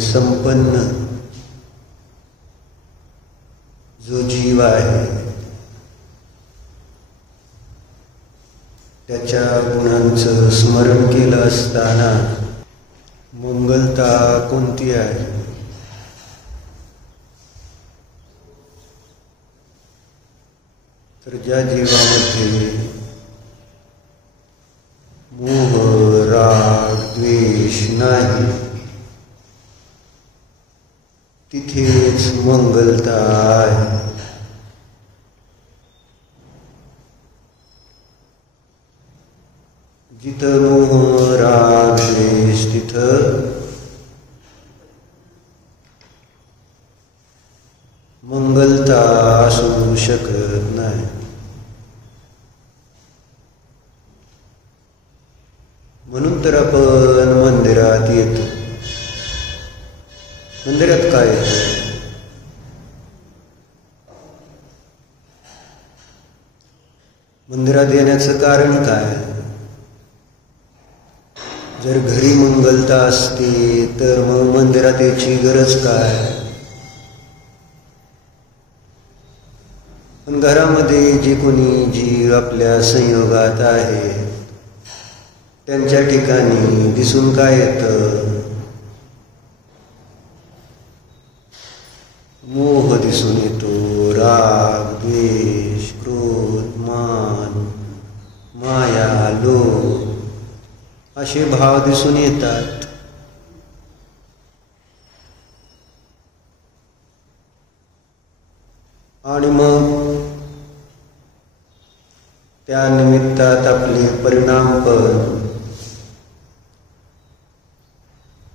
संपन्न जो जीव आहे त्याच्या गुणांचं स्मरण केलं असताना मंगलता कोणती आहे? तर ज्या जीवामध्ये मोह, राग, द्वेष नाही तिथेच मंगलता आहे. जिथं मोह, राग, द्वेष तिथं मंगलता असू शकत नाही. म्हणून तर आपण मंदिरात येतो. मंदिरात काय येतं? मंदिरात येण्याचं कारण काय? जर घरी मंगलता असती तर मग मंदिरात यायची गरज काय? पण घरामध्ये जे कोणी जीव आपल्या संयोगात आहे त्यांच्या ठिकाणी दिसून काय येतं? मोह दिसून येतो, राग, द्वेष, क्रोध, मान, माया, लोभ असे भाव दिसून येतात. आणि मग त्या निमित्तात आपले परिणाम पण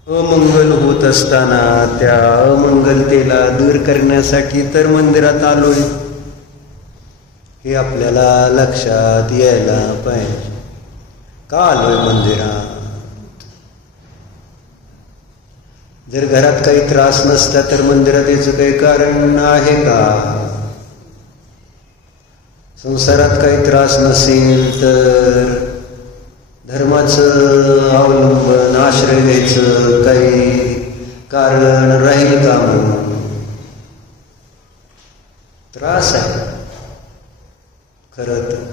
अमंगल होत असताना त्या अमंगलतेला दूर करण्यासाठी तर मंदिरात आलोय हे आपल्याला लक्षात यायला पाहिजे. का आलोय मंदिरात? जर घरात काही त्रास नसता तर मंदिरात याचं काही कारण आहे का? संसारात काही त्रास नसेल तर धर्माचं अवलंबन, आश्रय घ्यायचं काही कारण राहील का? त्रास आहे खरं तर.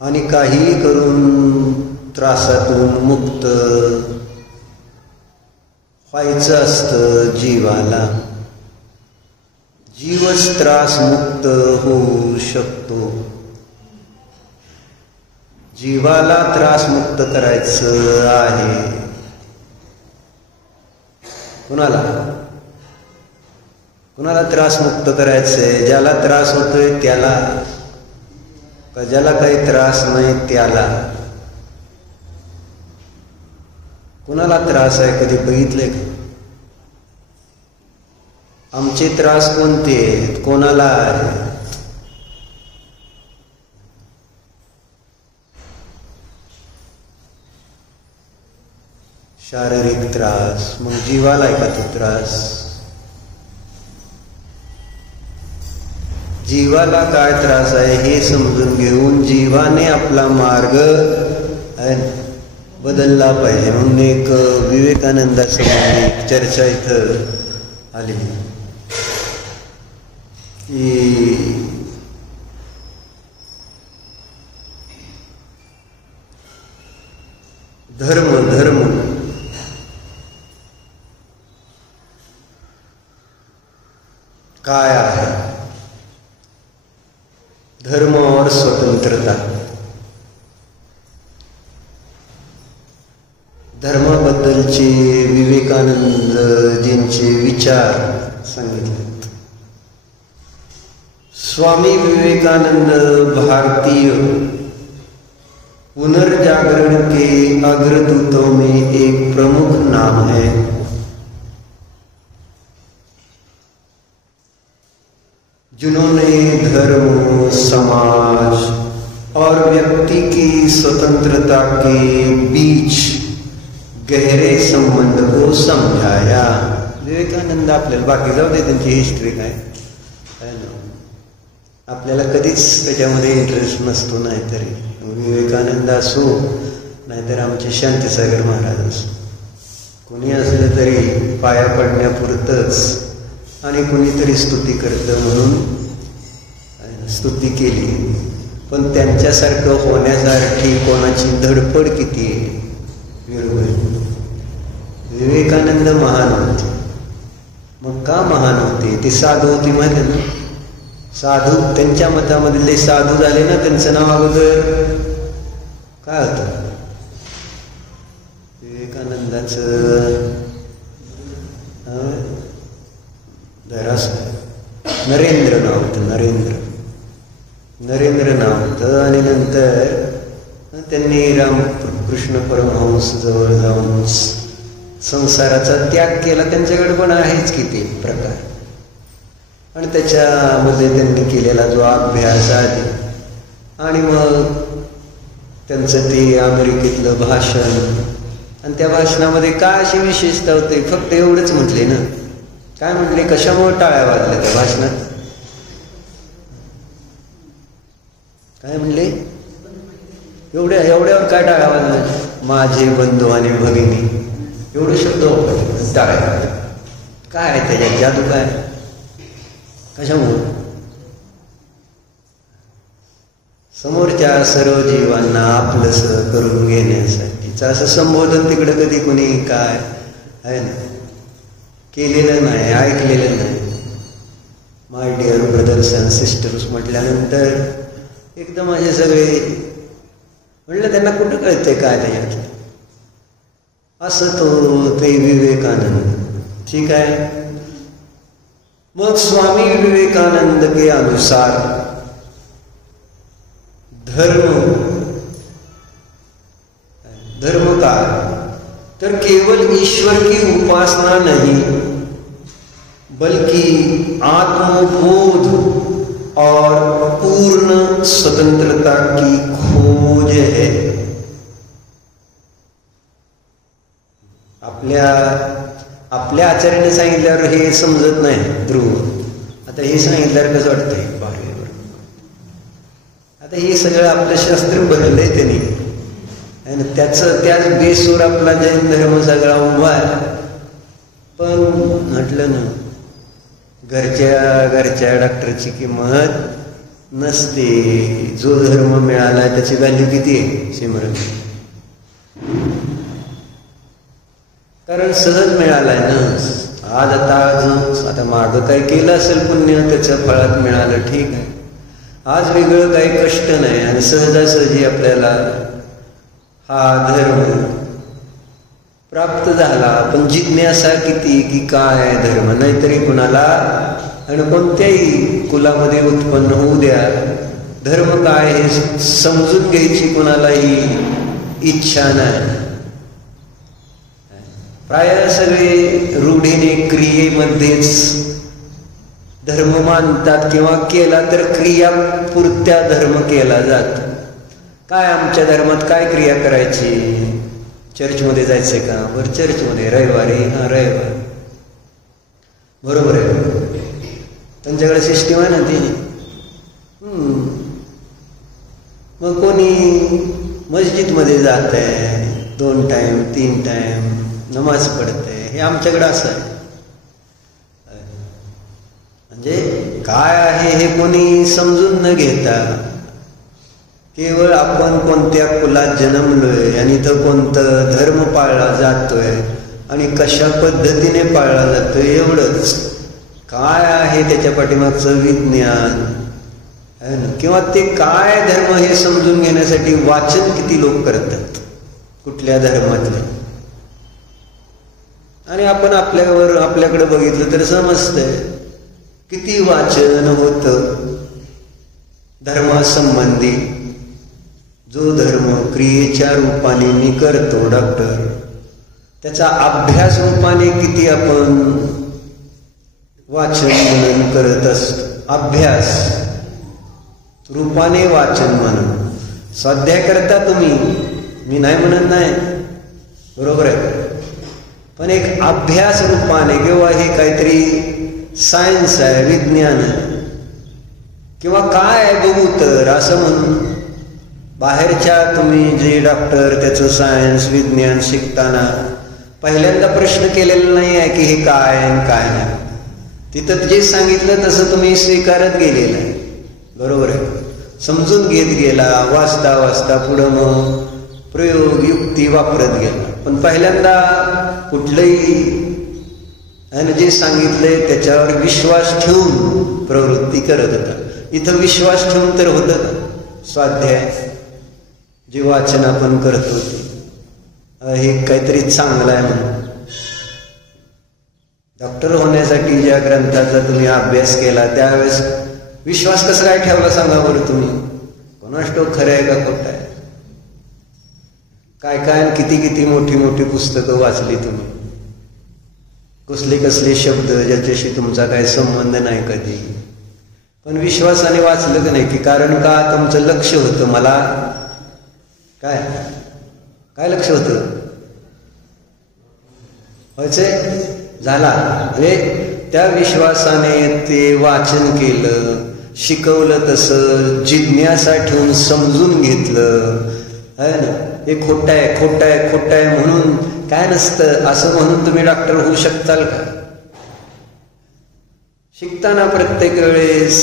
आणि काही करून त्रासातून मुक्त व्हायचं असतं जीवाला. जीवच त्रास मुक्त होऊ शकतो. जीवाला त्रास मुक्त करायचं आहे. कुणाला? कुणाला त्रासमुक्त करायचंय, ज्याला त्रास होतोय त्याला, का ज्याला काही त्रास नाही त्याला? कुणाला त्रास आहे कधी बघितलंय का? आमचे त्रास कोणते आहेत, कोणाला आहे? शारीरिक त्रास, मग जीवाला आहे का तो त्रास? जीवाला काय त्रास आहे हे समजून घेऊन जीवाने आपला मार्ग बदलला पाहिजे. म्हणून एक विवेकानंदाची एक चर्चा इथं आली की धर्म काय आहे, धर्म और स्वतंत्रता. धर्माबद्दलचे विवेकानंदजींचे विचार सांगितले. स्वामी विवेकानंद भारतीय पुनर्जागरण के अग्रदूतों में एक प्रमुख नाम है. जिन्होंने धर्म, समाज और व्यक्ति की स्वतंत्रता के बीच गहरे संबंध को समझाया. विवेकानंद आपल्याला, बाकी जाऊ दे त्यांची हिस्ट्री काय ना, आपल्याला कधीच त्याच्यामध्ये इंटरेस्ट नसतो. नाहीतरी विवेकानंद असो, नाहीतर आमचे शांतीसागर महाराज असो, कोणी असलं तरी पाया पडण्यापुरतंच, आणि कुणीतरी स्तुती करतं म्हणून स्तुती केली. पण त्यांच्यासारखं होण्यासाठी कोणाची धडपड किती आहे. विवेकानंद महान होते. मग का महान होते? ते साधू होते माहिती ना. साधू, त्यांच्या मतामधले साधू झाले ना, त्यांचं नाव अगोदर काय होतं? विवेकानंदाचं नरेंद्र नाव होतं. नरेंद्र नाव होतं. आणि नंतर त्यांनी रामकृष्ण परमहंस जवळ जाऊन संसाराचा त्याग केला. त्यांच्याकडे पण आहेच किती प्रकार, आणि त्याच्यामध्ये त्यांनी केलेला जो अभ्यास आहे, आणि मग त्यांचं ते अमेरिकेतलं भाषण, आणि त्या भाषणामध्ये काय अशी विशेषता होते? फक्त एवढंच म्हटले ना. काय म्हटले? कशामुळे टाळ्या वाजल्या त्या भाषणात? काय म्हणले? एवढ्यावर काय टाळ्या वाजल्या? माझे बंधू आणि भगिनी, एवढे शब्द वापरले. टाळ्या काय त्याच्यात जादू? काय? कशामुळे? समोरच्या सर्व जीवांना आपलंसं करून घेण्यासाठीच असं संबोधन तिकडे कधी कोणी काय आहे ना केलेलं नाही, ऐकलेलं नाही. My dear brothers and sisters म्हटल्यानंतर एकदम असे सगळे म्हटलं, त्यांना कुठं कळतंय काय त्याच्यात? असं तो ते विवेकानंद. ठीक आहे. मग स्वामी विवेकानंद के अनुसार धर्म का तर केवल ईश्वर की उपासना नहीं, बल्कि आत्मबोध और पूर्ण स्वतंत्रता की खोज है. आपल्या आचार्याने सांगितल्यावर हे समजत नाही ध्रुव. आता हे सांगितल्यावर कसं वाटतंय? बरोबर. आता हे सगळं आपलं शास्त्र भरलंय त्यांनी, आणि त्याच बेसवर आपला जैन धर्म सगळा उभा आहे. पण म्हटलं ना, घरच्या डॉक्टरची किंमत नसते. जो धर्म मिळाला त्याची व्हॅल्यू किती आहे सिमरन? कारण सहज मिळालाय ना. आता मागं काय केलं असेल पुण्य, त्याचं फळात मिळालं, ठीक आहे. आज वेगळं काही कष्ट नाही, आणि सहजासहजी आपल्याला हा धर्म प्राप्त झाला, पण जिज्ञासा किती की काय धर्म, नाहीतरी कुणाला आणि कोणत्याही कुलामध्ये उत्पन्न होऊ द्या, धर्म काय हे समजून घ्यायची कुणालाही इच्छा नाही. प्राय सगळे रूढीने क्रियेमध्येच धर्म मानतात किंवा केला तर क्रियापुरत्या धर्म केला जातो. काय आमच्या धर्मात काय क्रिया करायची, चर्चमध्ये जायचंय का, बरं चर्चमध्ये रविवारी, हा रविवार, बरोबर आहे, त्यांच्याकडे सिस्टीम आहे ना ती. मग कोणी मस्जिदमध्ये जात आहे, 2 टाइम 3 टाइम नमाज पडते, हे आमच्याकडे असं आहे. म्हणजे काय आहे हे कोणी समजून न घेता, केवळ आपण कोणत्या कुलात जन्मलोय आणि इथं कोणतं धर्म पाळला जातोय आणि कशा पद्धतीने पाळला जातोय एवढंच. काय आहे त्याच्या पाठीमागचं विज्ञान आहे ना, किंवा ते काय धर्म हे समजून घेण्यासाठी वाचन किती लोक करतात कुठल्या धर्मातले, आणि आपण आपल्याकडे बघितलं तर समजतंय किती वाचन होतं धर्मासंबंधी. जो धर्म क्रियेच्या रूपाने मी करतो डॉक्टर, त्याचा अभ्यास रूपाने किती आपण वाचन म्हणून करत असतो. अभ्यास रूपाने वाचन म्हणून स्वाध्याय करता तुम्ही, मी नाही म्हणत नाही, बरोबर आहे, पण एक अभ्यास रूपाने किंवा हे काहीतरी सायन्स आहे, विज्ञान आहे किंवा काय आहे बघू तर असं म्हणून बाहेरच्या तुम्ही जे डॉक्टर त्याचं सायन्स विज्ञान शिकताना पहिल्यांदा प्रश्न केलेला नाही आहे की हे काय आहे काय नाही. तिथं जे सांगितलं तसं तुम्ही स्वीकारत गेलेलं आहे, बरोबर आहे, समजून घेत गेला, वाचता वाचता पुढं मग प्रयोग युक्ती वापरत गेला. पण पहिल्यांदा कुठलंही आणि जे सांगितलंय त्याच्यावर विश्वास ठेवून प्रवृत्ती करत होता. इथं विश्वास ठेवून तर होतं का? स्वाध्याय जे वाचन आपण करतो हे काहीतरी चांगलं आहे म्हणून. डॉक्टर होण्यासाठी ज्या ग्रंथाचा तुम्ही अभ्यास केला त्यावेळेस विश्वास कसा काय ठेवला सांगा बरं तुम्ही. कोणास ठाऊक खरं आहे का खोटं आहे, काय काय किती किती मोठी मोठी पुस्तकं वाचली तुम्ही, कसले कसले शब्द ज्याच्याशी तुमचा काही संबंध नाही कधी, पण विश्वासाने वाचलं का नाही की कारण का तुमचं लक्ष होतं. मला काय काय लक्ष होतं व्हायचंय झाला, म्हणजे त्या विश्वासाने ते वाचन केलं, शिकवलं तसं जिज्ञासा ठेवून समजून घेतलं आहे ना. हे खोटं आहे खोटं आहे खोटं आहे म्हणून काय नसतं असं म्हणून तुम्ही डॉक्टर होऊ शकताल का? शिकताना प्रत्येक वेळेस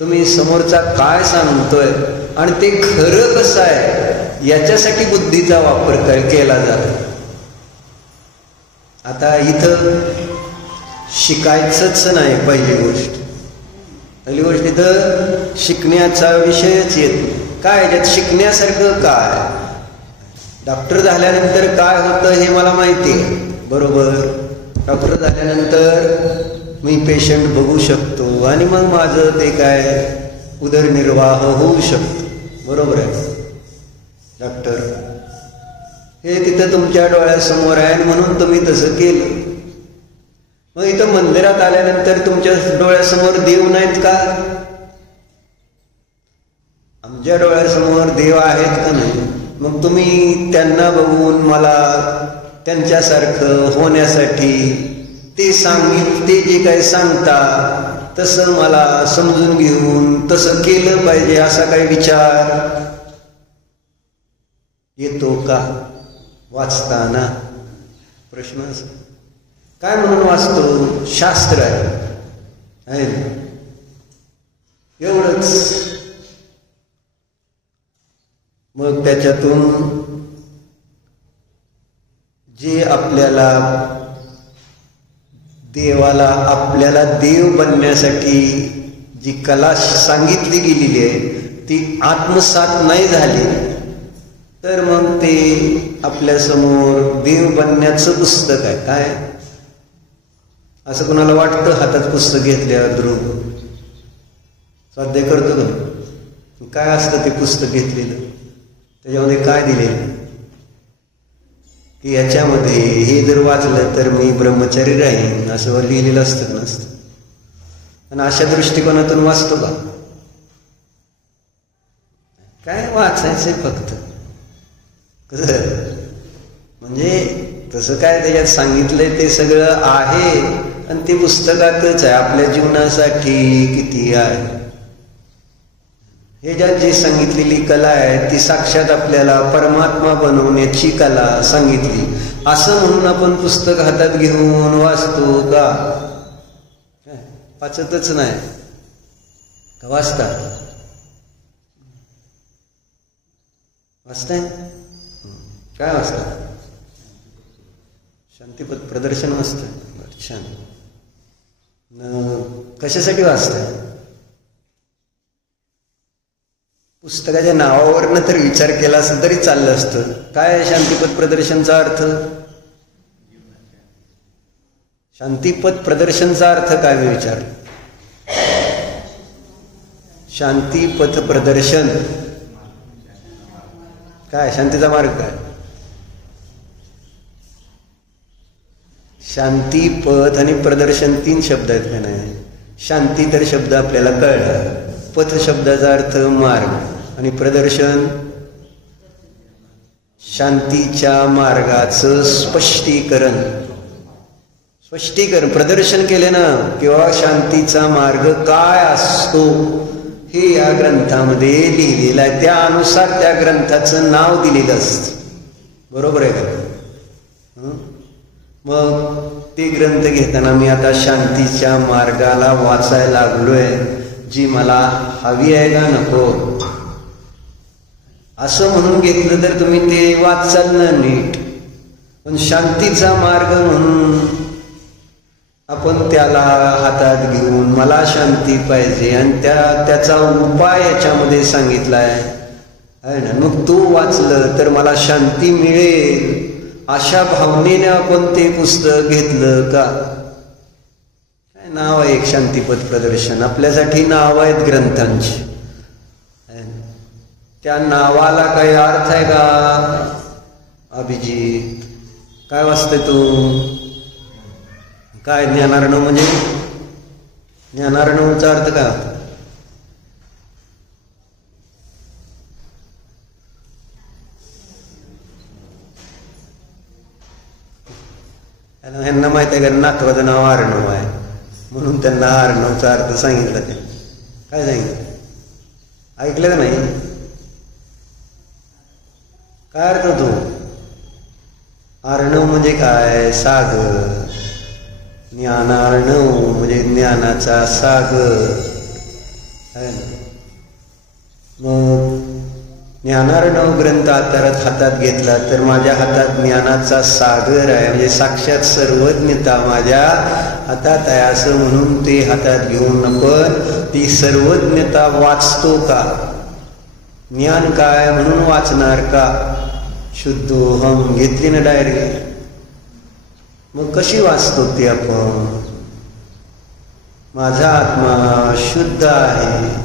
तुम्ही समोरचा काय सांगतोय आणि ते खरं कसं आहे याच्यासाठी बुद्धीचा वापर केला जातो. आता इथं शिकायचंच नाही. पहिली गोष्ट इथं शिकण्याचा विषयच येत काय, यात शिकण्यासारखं काय. डॉक्टर झाल्यानंतर काय होतं हे मला माहिती आहे, बरोबर. डॉक्टर झाल्यानंतर मी पेशंट बघू शकतो आणि मग माझं ते काय उदरनिर्वाह होऊ शकतो, बरोबर आहे. डॉक्टर हे तिथं तुमच्या डोळ्यासमोर आहे म्हणून तुम्ही तसं केलं. मग इथं मंदिरात आल्यानंतर तुमच्या डोळ्यासमोर देव नाहीत का? आमच्या डोळ्यासमोर देव आहेत का नाही? मग तुम्ही त्यांना बघून मला त्यांच्यासारखं होण्यासाठी ते जे काही सांगता तसं मला समजून घेऊन तसं केलं पाहिजे असा काही विचार येतो का वाचताना? प्रश्न असा काय म्हणून वाचतो? शास्त्र आहे एवढंच. मग त्याच्यातून जे आपल्याला देव बनण्यासाठी जी कला सांगितली गेलेली आहे ती आत्मसात नाही झाली तर मग ते आपल्या समोर देव बनण्याचं पुस्तक आहे. काय असं कोणाला वाटतं हातात पुस्तक घेतल्यावर ध्रुव स्वाध्याय करतो का? काय असतं ते पुस्तक घेतलेलं? त्याच्यामध्ये काय दिलेलं की याच्यामध्ये हे जर वाचलं तर मी ब्रह्मचारी राहीन असं लिहिलेलं असतं नसतं. आणि अशा दृष्टिकोनातून वाचतो का? काय वाचायचंय फक्त कसं म्हणजे तसं काय त्याच्यात सांगितलंय ते सगळं आहे आणि ते पुस्तकातच आहे. आपल्या जीवनासाठी किती आहे हे ज्यात जी सांगितलेली कला आहे ती साक्षात आपल्याला परमात्मा बनवण्याची कला सांगितली. असं म्हणून आपण पुस्तक हातात घेऊन वाचतो का? वाचतच नाही का? वाचताय काय वाचता? शांतीपद प्रदर्शन वाचतंय. छान. कशासाठी वाचताय? पुस्तकाच्या नावावरनं तर विचार केला असं तरी चाललं असतं. काय शांतीपद प्रदर्शनचा अर्थ? शांतीपद प्रदर्शनचा अर्थ काय मी विचार? शांतीपथ प्रदर्शन काय? शांतीचा मार्ग काय? शांतीपथ आणि प्रदर्शन 3 शब्द आहेत का नाही? शांती तर शब्द आपल्याला कळला. पथ शब्दाचा अर्थ मार्ग आणि प्रदर्शन शांतीच्या मार्गाचं स्पष्टीकरण. प्रदर्शन केले ना किंवा शांतीचा मार्ग काय असतो हे या ग्रंथामध्ये लिहिलेलं आहे. त्यानुसार त्या ग्रंथाचं नाव दिलेलं असतं. बरोबर आहे का? मग ते ग्रंथ घेताना मी आता शांतीच्या मार्गाला वाचायला लागलोय, जी मला हवी आहे का नको असं म्हणून घेतलं तर तुम्ही ते वाचाल ना नीट. पण शांतीचा मार्ग म्हणून आपण त्याला हातात घेऊन मला शांती पाहिजे आणि त्याचा उपाय याच्यामध्ये सांगितलाय आहे ना. मग तो वाचलं तर मला शांती मिळेल अशा भावनेने आपण ते पुस्तक घेतलं का? काय नाव आहे एक शांतीपद प्रदर्शन. आपल्यासाठी नाव आहेत ग्रंथांची. त्या नावाला काही अर्थ आहे का? अभिजित काय वाचते तू? काय ज्ञानार्णव म्हणजे? ज्ञानार्णवचा अर्थ काय होता? ह्यांना माहित आहे का नातवाचं नाव अर्णव आहे म्हणून त्यांना अर्णवचा अर्थ सांगितला. ते काय सांगितलं ऐकलं का नाही? काय अर्थ तो? अर्णव म्हणजे काय? सागर. ज्ञानार्णव म्हणजे ज्ञानाचा सागर. मग ज्ञानार्णव ग्रंथ हातात घेतला तर माझ्या हातात ज्ञानाचा सागर आहे म्हणजे साक्षात सर्वज्ञता माझ्या हातात आहे असं म्हणून ते हातात घेऊन आपण ती सर्वज्ञता वाचतो का? ज्ञान काय म्हणून वाचणार का? शुद्धोहम घेतली ना डायरेक्ट. मग कशी वाचतो ती आपण? माझा आत्मा शुद्ध आहे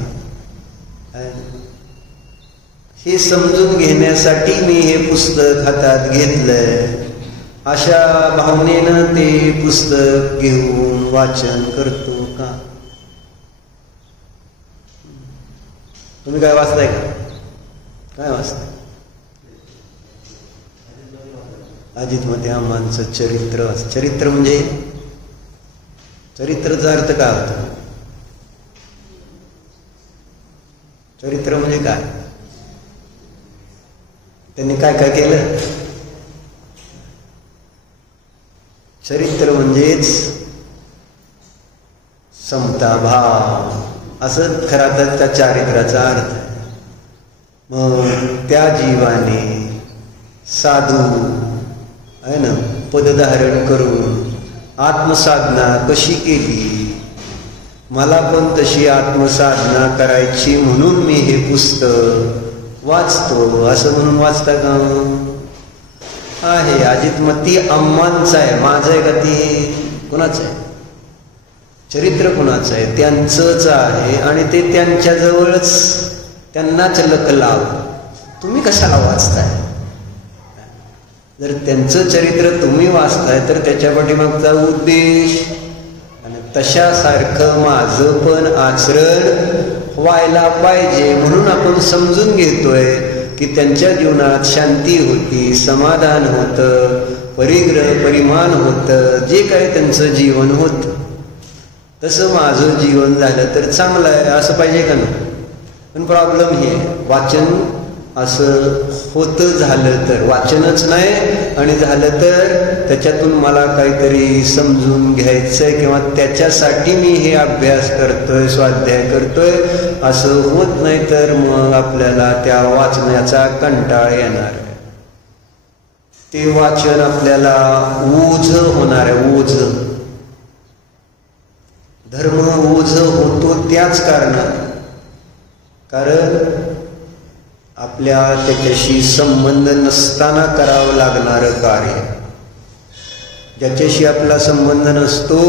हे समजून घेण्यासाठी मी हे पुस्तक हातात घेतलंय. अशा भावनेनं ते पुस्तक घेऊन वाचन करतो का? तुम्ही काय वाचताय का? काय वाचताय? अजित मध्ये आम्हांचं चरित्र. चरित्र म्हणजे चरित्राचा अर्थ काय होता? चरित्र म्हणजे काय? त्यांनी काय काय केलं? चरित्र म्हणजेच समताभाव असं खरा तर त्या चारित्र्याचा अर्थ आहे. मग त्या जीवाने साधू आहे ना पदधारण करून आत्मसाधना कशी केली, मला पण तशी आत्मसाधना करायची म्हणून मी हे पुस्तक वाचतो असं म्हणून वाचता का? आहे अजित मग ती अम्मांचं आहे, माझं आहे का? ती कुणाचं आहे? चरित्र कुणाचं आहे? त्यांचंच आहे आणि ते त्यांच्याजवळच, त्यांनाच लक लाव. तुम्ही कशाला वाचताय? जर त्यांचं चरित्र तुम्ही वाचताय तर त्याच्या पाठीमागचा उद्देश, आणि तशासारखं माझं पण आचरण व्हायला पाहिजे म्हणून आपण समजून घेतोय की त्यांच्या जीवनात शांती होती, समाधान होतं, परिग्रह परिमान होतं, जे काही त्यांचं जीवन होतं तसं माझं जीवन झालं तर चांगलं आहे असं पाहिजे का नाही? पण प्रॉब्लेम हे वाचन असं होतं झालं तर, वाचनच नाही आणि झालं तर त्याच्यातून मला काहीतरी समजून घ्यायचंय किंवा त्याच्यासाठी मी हे अभ्यास करतोय, स्वाध्याय करतोय असं होत नाही तर मग आपल्याला त्या वाचण्याचा कंटाळ येणार आहे. ते वाचन आपल्याला ओझ होणार आहे, ओझ. धर्म ओझ होतो त्याच कारणात, कारण आपल्या त्याच्याशी संबंध नसताना करावं लागणारं कार्य, ज्याच्याशी आपला संबंध नसतो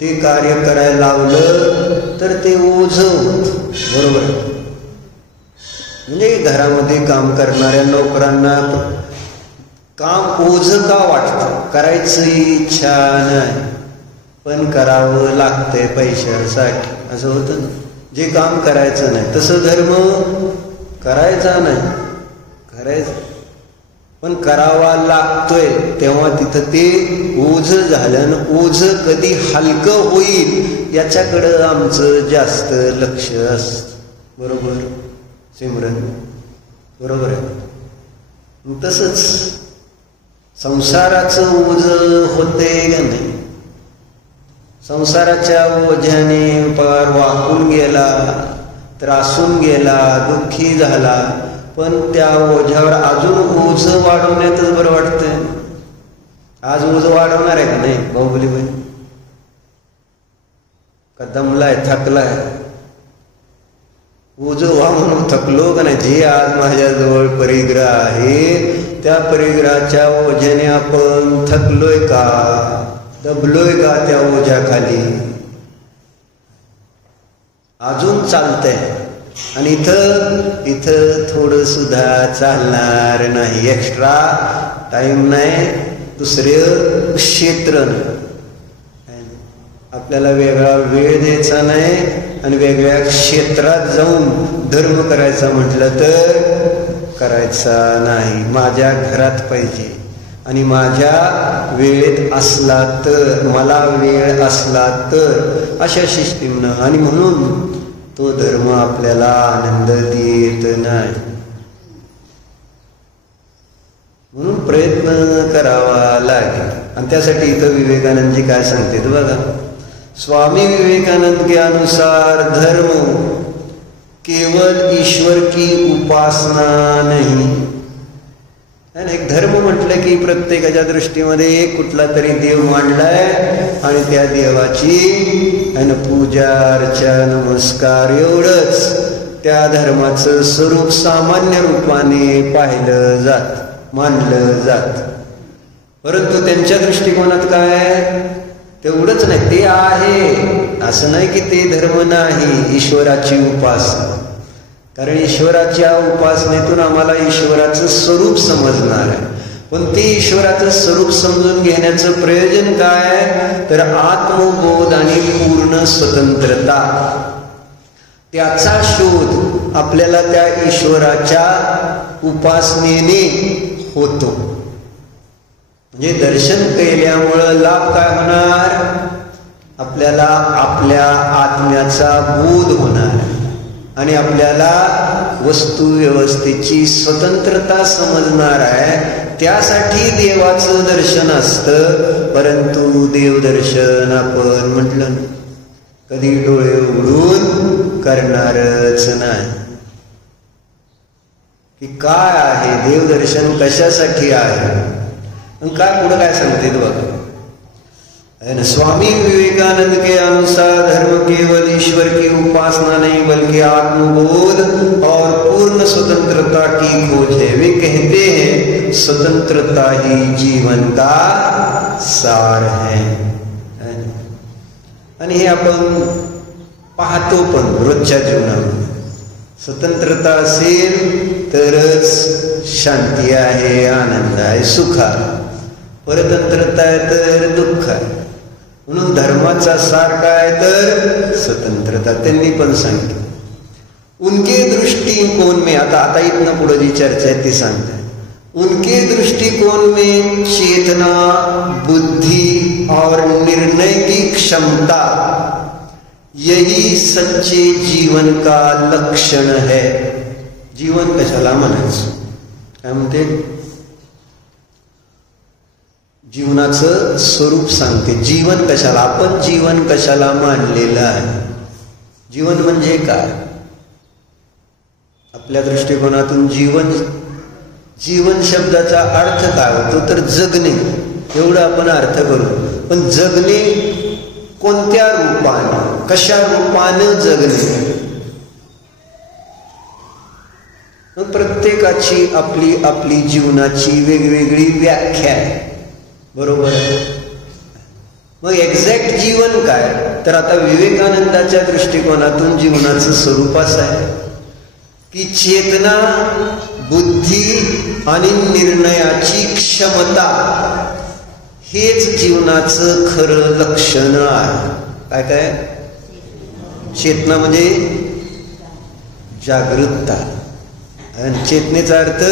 ते कार्य करायला लावलं तर ते ओझ होत. बरोबर? म्हणजे घरामध्ये काम करणाऱ्या नोकरांना काम ओझ का वाटतं? करायचं इच्छा नाही पण करावं लागतंय पैशासाठी, असं होतं ना. जे काम करायचं नाही तसं धर्म करायचा नाही, करायचं पण करावा लागतोय, तेव्हा तिथं ते ओझ झालं. ओझ कधी हलकं होईल याच्याकडं आमचं जास्त लक्ष असतं. बरोबर सिमरन? बरोबर आहे. तसंच संसाराचं ओझ होते का नाही? संसाराच्या ओझ्याने पार वाकून गेला, त्रासून गेला, दुःखी झाला, पण त्या ओझ्यावर अजून ओझ वाढवण्यातच बरं वाटतंय. आज ओझ वाढवणार आहे का नाही बाहुबली बाई? का दमलाय, थकलाय? ओझ वाहून थकलो का नाही? जे आज माझ्याजवळ परिग्रह आहे त्या परिग्रहाच्या ओझ्याने आपण थकलोय का? दबलोय का त्या ओझ्याखाली? अजून चालतंय आणि इथं थोडं सुद्धा चालणार नाही. एक्स्ट्रा टाइम नाही, दुसरे क्षेत्र नाही. आपल्याला वेगळा वेळ द्यायचा नाही आणि वेगळ्या क्षेत्रात जाऊन धर्म करायचा म्हटलं तर करायचा नाही. माझ्या घरात पाहिजे आणि माझ्या वेळेत असला तर, मला वेळ असला तर, अशा सिस्टीमनं. आणि म्हणून तो धर्म आपल्याला आनंद देत नाही. म्हणून प्रयत्न करावा लागेल. आणि त्यासाठी इथं विवेकानंदजी काय सांगते तर बघा, स्वामी विवेकानंद के अनुसार धर्म केवल ईश्वर की उपासना नहीं. एक धर्म म्हटलं की प्रत्येकाच्या दृष्टीमध्ये एक कुठला तरी देव मांडलाय आणि त्या देवाची पूजा अर्चा नमस्कार एवढंच त्या धर्माचं स्वरूप सामान्य रूपाने पाहिलं जात, मानलं जात. परंतु त्यांच्या दृष्टिकोनात काय? तेवढंच नाही, ते आहे असं नाही की ते धर्म नाही, ईश्वराची उपासना. कारण ईश्वराच्या उपासनेतून आम्हाला ईश्वराचं स्वरूप समजणार आहे. पण ते ईश्वराचं स्वरूप समजून घेण्याचं प्रयोजन काय? तर आत्मबोध आणि पूर्ण स्वतंत्रता. त्याचा शोध आपल्याला त्या ईश्वराच्या उपासनेने होतो. म्हणजे दर्शन केल्यामुळं लाभ काय होणार? आपल्याला आपल्या आत्म्याचा बोध होणार आणि आपल्याला वस्तू व्यवस्थेची स्वतंत्रता समजणार आहे. त्यासाठी देवाचं दर्शन असतं. परंतु देवदर्शन आपण म्हटलं कधी डोळे उघडून करणारच नाही. की काय आहे देवदर्शन, कशासाठी आहे, काय पुढं काय सांगते बघा. स्वामी विवेकानंद के अनुसार धर्म केवल ईश्वर की उपासना नहीं बल्कि आत्मबोध और पूर्ण स्वतंत्रता की खोज है। वे कहते हैं स्वतंत्रता ही जीवन का सार है। आणि हे आपण पाहतो पण रोजच्या जीवनामध्ये स्वतंत्रता असेल तरच शांती आहे, आनंद आहे, सुख आहे। परतंत्रता आहे तर दुःख आहे। म्हणून धर्माचा सार काय तर स्वतंत्रता। त्यांनी पण सांगितलं उनके दृष्टिकोन में, आता इथनं पुढे जी चर्चा है ती सांगते, उनके दृष्टिकोन में चेतना, बुद्धि और निर्णय की क्षमता यही सच्चे जीवन का लक्षण है। जीवन कशाला म्हणायचं काय म्हणते, जीवनाचं स्वरूप सांगते। जीवन कशाला, आपण जीवन कशाला मानलेलं आहे। जीवन म्हणजे काय, आपल्या दृष्टिकोनातून जीवन शब्दाचा अर्थ काय होतो तर जगणे, एवढं आपण अर्थ करू। पण जगणे कोणत्या रूपाने, कशा रूपाने जगणे, प्रत्येकाची आपली आपली जीवनाची वेगवेगळी व्याख्या आहे, बरोबर आहे। मग एक्झॅक्ट जीवन काय तर आता विवेकानंदाच्या दृष्टिकोनातून जीवनाचं स्वरूप असं आहे की चेतना, बुद्धी आणि निर्णयाची क्षमता हेच जीवनाचं खरं लक्षण आहे। काय काय, चेतना म्हणजे जागृतता, आणि चेतनेचा अर्थ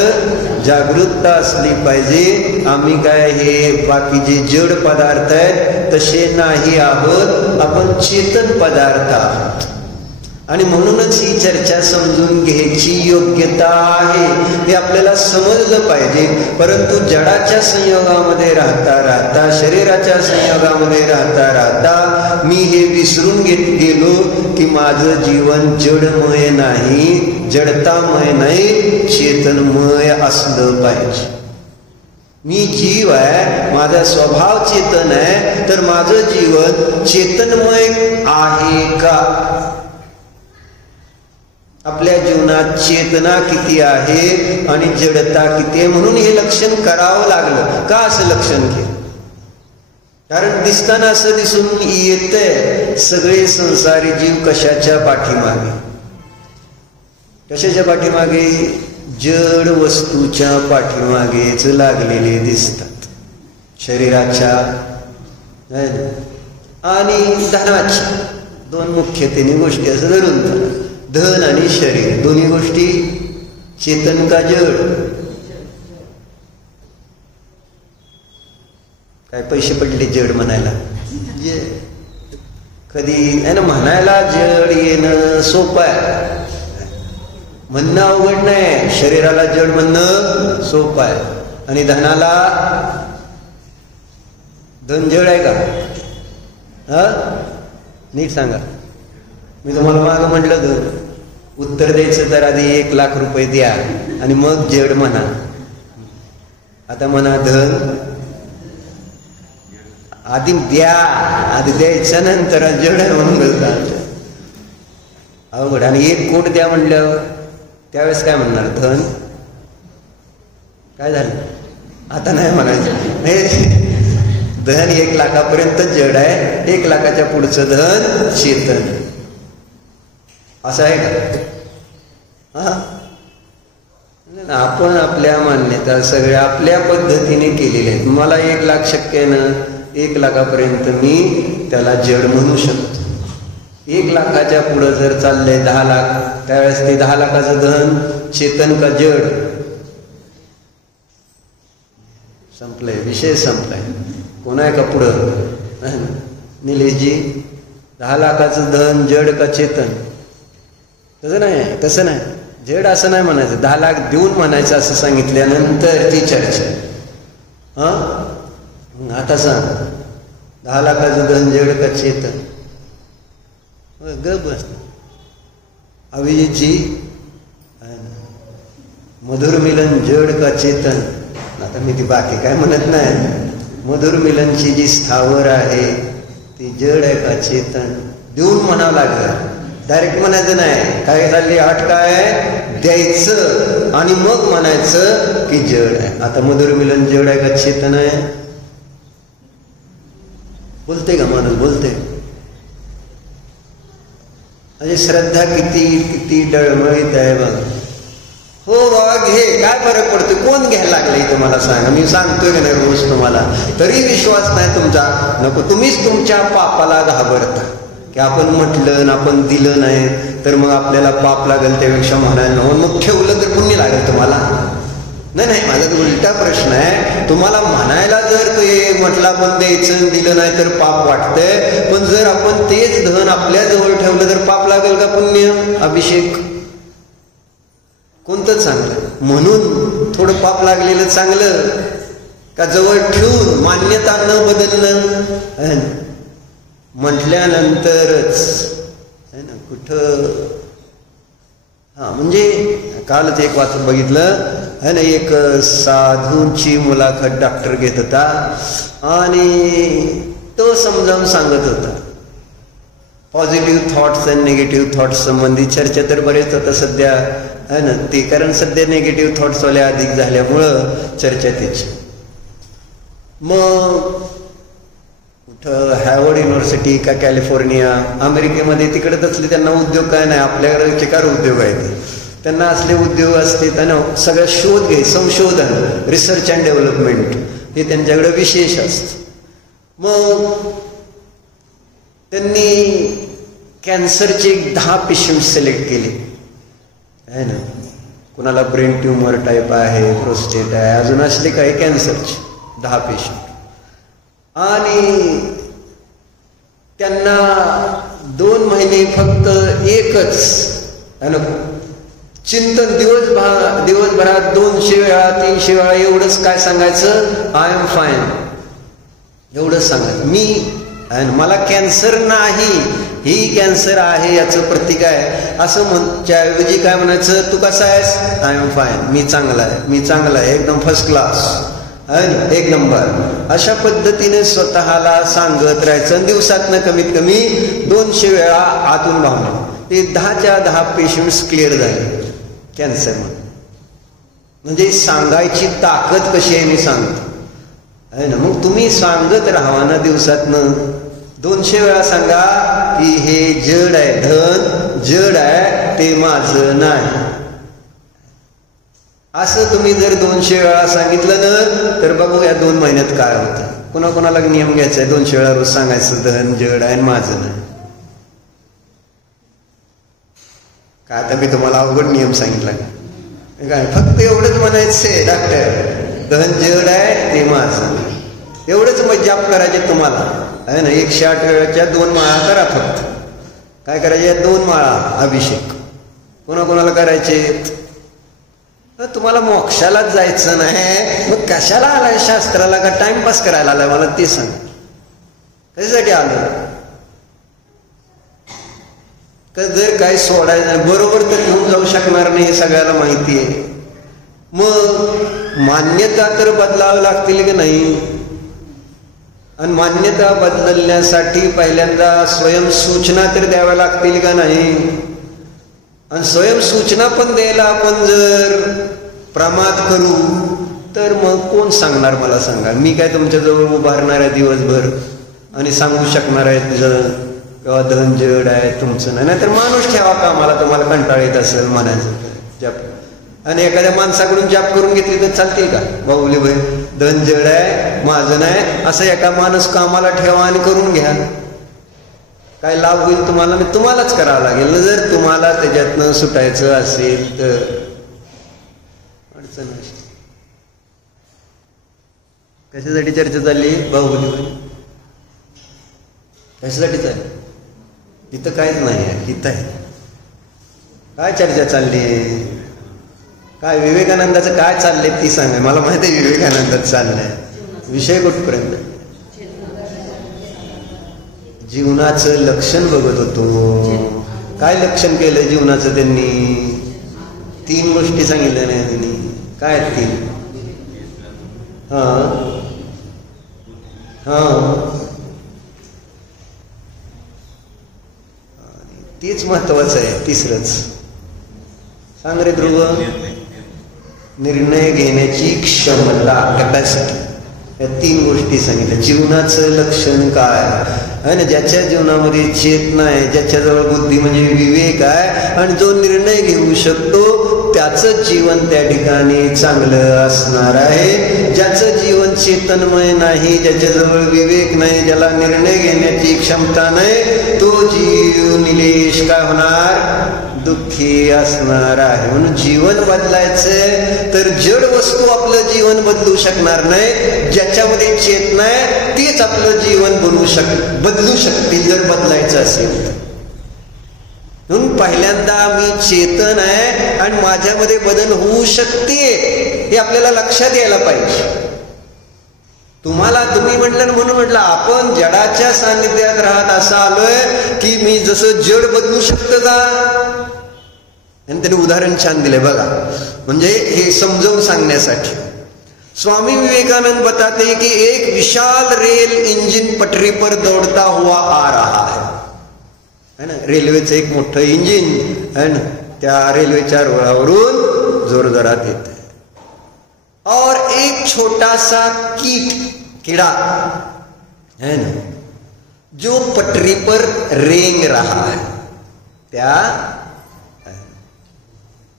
जागृतता असली पाहिजे। आम्ही काय हे बाकी जे जड पदार्थ आहेत तसे नाही आहोत, आपण चेतन पदार्थ आहोत। आणि म्हणूनच ही चर्चा समजून घ्यायची योग्यता आहे, हे आपल्याला समजलं पाहिजे। परंतु जडाच्या संयोगामध्ये राहता राहता, शरीराच्या संयोगामध्ये राहता राहता मी हे विसरून गेलो की माझं जीवन जडमय नाही, जडतामय नाही, चेतनमय असलं पाहिजे। मी जीव आहे, माझा स्वभाव चेतन आहे, तर माझं जीवन चेतनमय आहे का, आपल्या जीवनात चेतना किती आहे आणि जडता किती आहे, म्हणून हे लक्षण करावं लागलं। का असं लक्षण केलं, कारण दिसताना असं दिसून येतंय सगळे संसारी जीव कशाच्या पाठीमागे, कशाच्या पाठीमागे, जड वस्तूच्या पाठीमागेच लागलेले दिसतात, शरीराच्या आणि धनाच्या। दोन मुख्यतेने गोष्टी असं धरून धरा, धन आणि शरीर, दोन्ही गोष्टी चेतन का जड। काय पैसे पडले जड म्हणायला, कधी आहे ना, म्हणायला जड येणं सोपं आहे, म्हणणं अवघड नाही। शरीराला जड म्हणणं सोपं आहे, आणि धनाला, धन जड आहे का, हा नीट सांगा। मी तुम्हाला मागं म्हटलं धन, उत्तर द्यायचं तर आधी 1 लाख रुपये द्या आणि मग जड म्हणा। आता म्हणा धन आधी द्या, आधी द्यायचं नंतर जड आहे म्हणून बोलतात, अवघड। आणि 1 कोट द्या म्हणल्यावर त्यावेळेस काय म्हणणार, धन काय झालं, आता नाही म्हणायचं। धन 1 लाखापर्यंत जड आहे, 1 लाखाच्या पुढचं धन चेतन, असं आहे का? हा, आपण आपल्या मान्यता सगळ्या आपल्या पद्धतीने केलेल्या आहेत। मला 1 लाख शक्य आहे ना, 1 लाखापर्यंत मी त्याला जड म्हणू शकतो। 1 लाखाच्या पुढं जर चाललंय 10 लाख, त्यावेळेस ते 10 लाखाचं धन चेतन का जड, संपलंय, विषय संपलाय। कोण आहे का पुढं, निलेशजी 10 लाखाचं धन जड का चेतन, तसं नाही, तसं नाही, जड असं नाही म्हणायचं, 10 लाख देऊन म्हणायचं असं सांगितल्यानंतर ती चर्चा। हा, आता सांग 10 लाखाचं धन जड का चेतन, ग बस। अभिजितजी मधुर मिलन जड का चेतन, आता मी ती बाकी काय म्हणत नाही, मधुर मिलनची जी स्थावर आहे ती जड आहे का चेतन? देऊन म्हणावं लागलं, डायरेक्ट म्हणायचं नाही. काय झाली अट काय? द्यायचं आणि मग म्हणायचं की जड आहे. आता मधुर मिलन जड आहे का चेतन आहे? बोलते का माणूस? बोलते. म्हणजे श्रद्धा किती किती डळमळीत आहे बघ. हो बाबा घे, काय फरक पडतो? कोण घ्यायला लागलंय तुम्हाला? सांगा. मी सांगतोय का नाही रोज तुम्हाला, तरी विश्वास नाही तुमचा. नको, तुम्हीच तुमच्या पापाला घाबरता की आपण म्हटलं आपण दिलं नाही तर मग आपल्याला पाप लागेल, त्यापेक्षा म्हणायला नको. मग ठेवलं तर पुण्य लागेल तुम्हाला? नाही नाही, माझा तर उलटा प्रश्न आहे. तुम्हाला म्हणायला जर ते म्हटलं आपण द्यायचं दिलं नाही तर पाप वाटतंय, पण जर आपण तेच धन आपल्या जवळ ठेवलं तर पाप लागेल का पुण्य? अभिषेक कोणतं चांगलं? म्हणून थोडं पाप लागलेलं चांगलं का जवळ ठेवून मान्यता न बदलणं म्हटल्यानंतरच है ना कुठं? हा, म्हणजे कालच एक वाचत बघितलं है ना, एक साधूंची मुलाखत डॉक्टर घेत होता आणि तो समजावून सांगत होता पॉझिटिव्ह थॉट्स आणि निगेटिव्ह थॉट्स संबंधी चर्चा तर बरेच होता सध्या है ना ते, कारण सध्या निगेटिव्ह थॉट्स वाले अधिक झाल्यामुळं चर्चा त्याची. मग कुठं हार्वर्ड युनिव्हर्सिटी का कॅलिफोर्निया अमेरिकेमध्ये तिकडे तसले त्यांना उद्योग काय नाही, आपल्याकडे चिकार उद्योग आहेत. त्यांना असले उद्योग असते, त्यांना सगळं शोध घे, संशोधन, रिसर्च अँड डेव्हलपमेंट हे त्यांच्याकडे विशेष असतं. मग त्यांनी कॅन्सरचे 10 पेशंट सिलेक्ट केले आहे ना. कुणाला ब्रेन ट्यूमर टाईप आहे, प्रोस्टेट आहे, अजून असले काही कॅन्सरचे 10 पेशंट, आणि त्यांना 2 महिने फक्त एकच है ना चिंतन, दिवसभरात 200 वेळा 300 वेळा एवढंच काय सांगायचं? आय एम फाईन, एवढंच सांगायचं. मी मला कॅन्सर नाही, ही कॅन्सर आहे याचं प्रतीक आहे असं म्हणच्याऐवजी काय म्हणायचं? तू कसा आहेस? आय एम फाईन, मी चांगला आहे, मी चांगला आहे, एकदम फर्स्ट क्लास, एक नंबर. अशा पद्धतीने स्वतःला सांगत राहायचं. दिवसातनं कमीत कमी 200 वेळा आतून भावना. ते 10च्या 10 पेशंट्स क्लिअर झाले कॅन्सर. म्हणजे सांगायची ताकद कशी आहे मी सांगतो आहे ना. मग तुम्ही सांगत राहा ना, दिवसातनं 200 वेळा सांगा की हे जड आहे, धन जड आहे, ते माझं नाही. असं तुम्ही जर 200 वेळा सांगितलं ना तर बघू या 2 महिन्यात काय होतं. कोणाकोणाला नियम घ्यायचा आहे 200 वेळा रोज सांगायचं धन जड आहे माझं नाही. काय आता मी तुम्हाला अवघड नियम सांगितला काय? फक्त एवढंच म्हणायचंय डॉक्टर, धन जड आहे ते माझं, एवढंच मग जाप करायचे तुम्हाला आहे ना. 108 वेळाच्या 2 माळा करा फक्त. काय करायचे? 2 माळा अभिषेक. कोणाकोणाला करायचे? तुम्हाला मोक्षालाच जायचं नाही, मग कशाला आलाय शास्त्राला? का टाइमपास करायला आलाय? मला ते सांग, कशासाठी आलं? जर काही सोडायचं बरोबर तर घेऊन जाऊ शकणार नाही, हे सगळ्याला माहिती आहे. मग मान्यता तर बदलावं लागतील की नाही? आणि मान्यता बदलण्यासाठी पहिल्यांदा स्वयंसूचना तर द्याव्या लागतील का नाही? आणि स्वयंसूचना पण द्यायला आपण जर प्रमाद करू तर मग कोण सांगणार मला सांगा? मी काय तुमच्याजवळ उभारणार आहे दिवसभर आणि सांगू शकणार आहे तुझं किंवा धन जड आहे तुमचं नाही? तर माणूस ठेवा का मला, तुम्हाला कंटाळ येत असेल म्हणायचं जप, आणि एखाद्या माणसाकडून जाप करून घेतली तर चालतील का? बाहुली भाई धन जड आहे माझं नाही, असं एका माणूस कामाला ठेवा आणि करून घ्या. काय लाभ होईल तुम्हाला? तुम्हालाच करावं लागेल ना. जर तुम्हाला त्याच्यातनं सुटायचं असेल तर अडचण नसते. कशासाठी चर्चा चालली बाहुली भाई? कशासाठी चालली? इथं काहीच नाही आहे, इथं आहे. काय चर्चा चालली? काय विवेकानंदाचं काय चाललंय ती सांगा मला. माहिती आहे विवेकानंदाचं चाललंय विषय कुठपर्यंत? जीवनाचं लक्षण बघत होतो. काय लक्षण केलं जीवनाचं त्यांनी? 3 गोष्टी सांगितल्या नाही त्यांनी. काय 3? तीच महत्वाचं आहे. तिसरंच सांग रे ध्रुव. निर्णय घेण्याची क्षमता, कॅपॅसिटी. या 3 गोष्टी सांगितल्या. जीवनाचं लक्षण काय आहे ना? ज्याच्या जीवनामध्ये चेतना आहे, ज्याच्याजवळ बुद्धी म्हणजे विवेक आहे, आणि जो निर्णय घेऊ शकतो त्याचं जीवन त्या ठिकाणी चांगलं असणार आहे. ज्याचं जीवन चेतनमय नाही, ज्याच्याजवळ विवेक नाही, ज्याला निर्णय घेण्याची क्षमता नाही, तो जीव निलेश काय होणार? दुःखी असणार आहे. म्हणून जीवन बदलायचं तर जड वस्तू आपलं जीवन बदलू शकणार नाही. ज्याच्यामध्ये चेतना आहे तीच आपलं जीवन बदलू शकतील जर बदलायचं असेल. म्हणून पहिल्यांदा मी चेतन आहे आणि माझ्यामध्ये बदल होऊ शकते हे आपल्याला लक्षात यायला पाहिजे. तुम्ही म्हटलं म्हणून म्हटलं आपण जडाच्या सान्निध्यात राहत असं आलोय की मी जसं जड बदलू शकतं का? आणि त्याने उदाहरण छान दिले बघा. म्हणजे हे समजावून सांगण्यासाठी स्वामी विवेकानंद बताते कि एक विशाल रेल इंजिन पटरी पर दौड़ता हुआ आ रहा है ना. रेल्वेचं एक मोठं इंजिन है ना, त्या रेल्वेच्या रुळावरून जोरजोरात येत आहे. और एक छोटा सा कीड़ा है ना, जो पटरी पर रेंग रहा है. त्या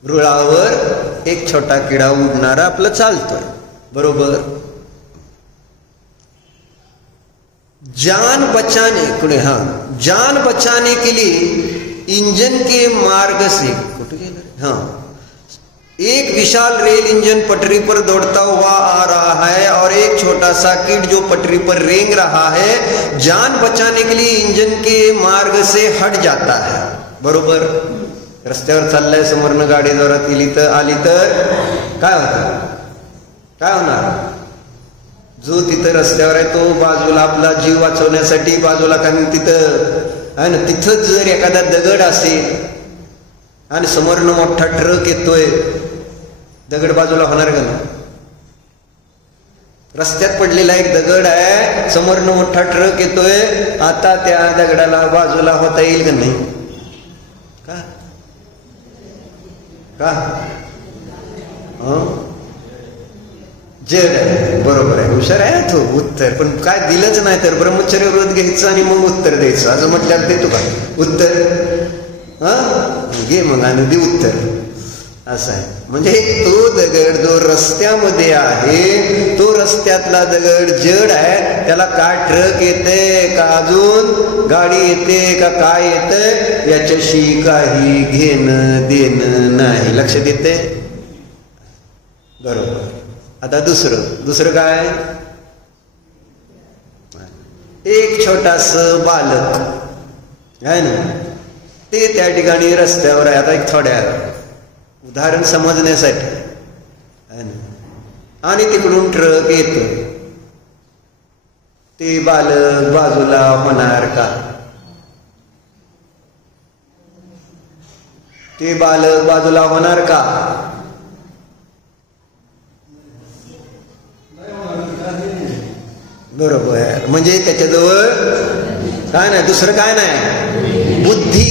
रुळावर एक छोटा किडा उडणारा आपलं चालतोय बरोबर. जान बचाने के लिए इंजन के मार्ग से एक विशाल रेल इंजन पटरी पर दौड़ता हुआ आ रहा है और एक छोटा सा कीट जो पटरी पर रेंग रहा है जान बचाने के लिए इंजन के मार्ग से हट जाता है बरोबर. रस्त्यावर चाललाय, समोरनं गाडी जोरात आली तर काय होणार? जो तिथं रस्त्यावर आहे तो बाजूला आपला जीव वाचवण्यासाठी बाजूला, कारण तिथं आहे ना, तिथंच जर एखादा दगड असेल आणि समोरनं मोठा ट्रक येतोय, दगड बाजूला होणार का नाही? रस्त्यात पडलेला एक दगड आहे, समोरनं मोठा ट्रक येतोय, आता त्या दगडाला बाजूला होता येईल का नाही? का जड आहे बरोबर आहे. हुशार आहे तो उत्तर, पण काय दिलंच नाही तर ब्रह्मचर्य व्रत घ्यायचं आणि मग उत्तर द्यायचं असं म्हटल्यावर देतो का उत्तर? घे मग आणि दे उत्तर असं आहे. म्हणजे तो दगड जो रस्त्यामध्ये आहे तो रस्त्यातला दगड जड आहे, त्याला काय ट्रक येते का अजून गाडी येते का काय येते याच्याशी काही घेणं देणं नाही. लक्षात येते बरोबर. आता दुसरं काय? एक छोटास बालक आहे ना, ते त्या ठिकाणी रस्त्यावर आहे. आता एक थोड्या उदाहरण समजण्यासाठी आहे ना, आणि तिकडून ट्रक येतो, ते बालक बाजूला होणार का? ते बालक बाजूला होणार का? बरोबर आहे. म्हणजे त्याच्याजवळ काय नाही, दुसरं काय नाही, बुद्धी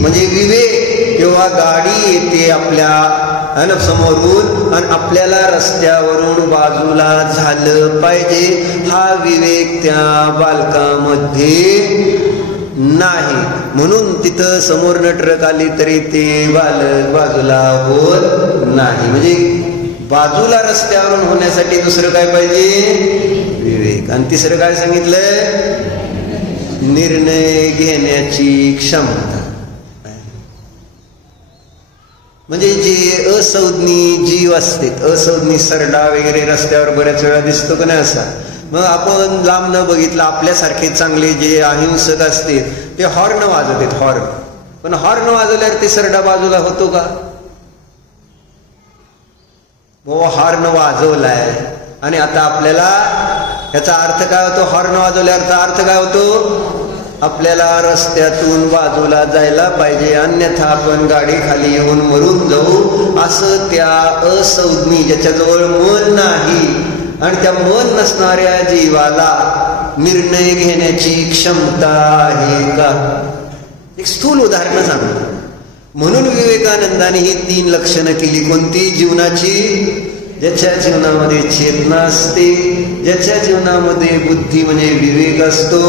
म्हणजे विवेक. किंवा गाडी येते आपल्या समोरून आणि आपल्याला रस्त्यावरून बाजूला झालं पाहिजे, हा विवेक त्या बालकामध्ये नाही. म्हणून तिथं समोरनं ट्रक आली तरी ते बालक बाजूला होत नाही. म्हणजे बाजूला रस्त्यावरून होण्यासाठी दुसरं काय पाहिजे? विवेक. आणि तिसरं काय सांगितलं? निर्णय घेण्याची क्षमता. म्हणजे जे असंज्ञी जीव असते, असंज्ञी सरडा वगैरे रस्त्यावर बऱ्याच वेळा दिसतो का नाही असा, मग आपण लांब न बघितलं आपल्यासारखे चांगले जे अहिंसक असते ते हॉर्न वाजवतात, हॉर्न. पण हॉर्न वाजवल्यावर ते सरडा बाजूला होतो का? हॉर्न वाजवलाय आणि आता आपल्याला याचा अर्थ काय होतो? हॉर्न वाजवल्याचा अर्थ काय होतो? आपल्याला रस्त्यातून बाजूला जायला पाहिजे, अन्यथा आपण गाडी खाली येऊन मरून जाऊ, असं त्या असंज्ञी ज्याच्याजवळ मन नाही आणि त्या मन नसणाऱ्या जीवाला निर्णय घेण्याची क्षमता आहे का? एक स्थूल उदाहरण सांगतो. म्हणून विवेकानंदाने ही 3 लक्षणं केली. कोणती? जीवनाची. ज्याच्या जीवनामध्ये चेतना असते, ज्याच्या जीवनामध्ये बुद्धी म्हणजे विवेक असतो,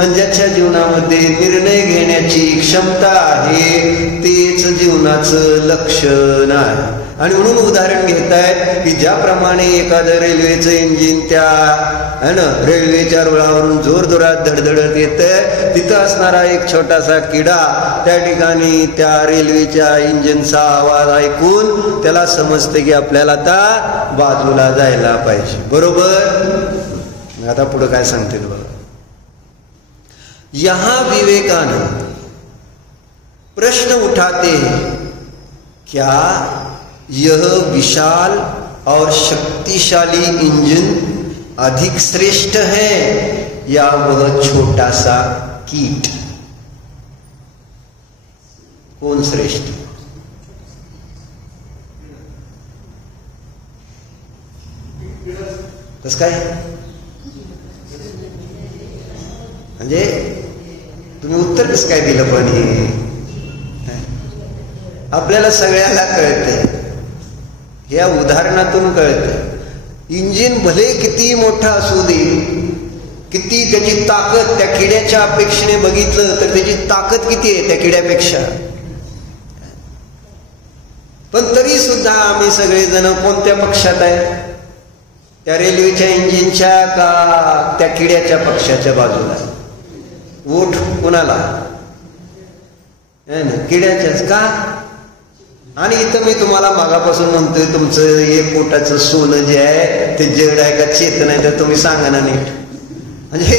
आणि ज्याच्या जीवनामध्ये निर्णय घेण्याची क्षमता आहे, तेच जीवनाचं लक्षण आहे. आणि म्हणून उदाहरण घेतायत की ज्याप्रमाणे एखादं रेल्वेचं इंजिन त्या रेल्वेच्या रुळावरून जोरजोरात धडधडत येतं, तिथं असणारा एक छोटासा किडा त्या ठिकाणी त्या रेल्वेच्या इंजिनचा आवाज ऐकून त्याला समजते की आपल्याला आता बाजूला जायला पाहिजे. बरोबर? आता पुढे काय सांगतील बघा. यहां विवेकानंद प्रश्न उठाते हैं, क्या यह विशाल और शक्तिशाली इंजन अधिक श्रेष्ठ है या वह छोटा सा कीट? कौन श्रेष्ठ? कस काय? म्हणजे तुम्ही उत्तर कसं काय दिलं? पण हे आपल्याला सगळ्याला कळतंय, या उदाहरणातून कळतंय. इंजिन भले किती मोठा असू दे, किती त्याची ताकद, त्या किड्याच्या अपेक्षेने बघितलं तर त्याची ताकद किती आहे त्या किड्यापेक्षा, पण तरी सुद्धा आम्ही सगळेजण कोणत्या पक्षात आहे? त्या रेल्वेच्या इंजिनच्या का त्या किड्याच्या पक्षाच्या बाजूला? वोट कोणाला? किड्याच्याच का? आणि इथं मी तुम्हाला मागापासून म्हणतोय, तुमचं एक पोटाचं सोनं जे आहे ते जड आहे का चेतन आहे, तर तुम्ही सांगा ना नीट. म्हणजे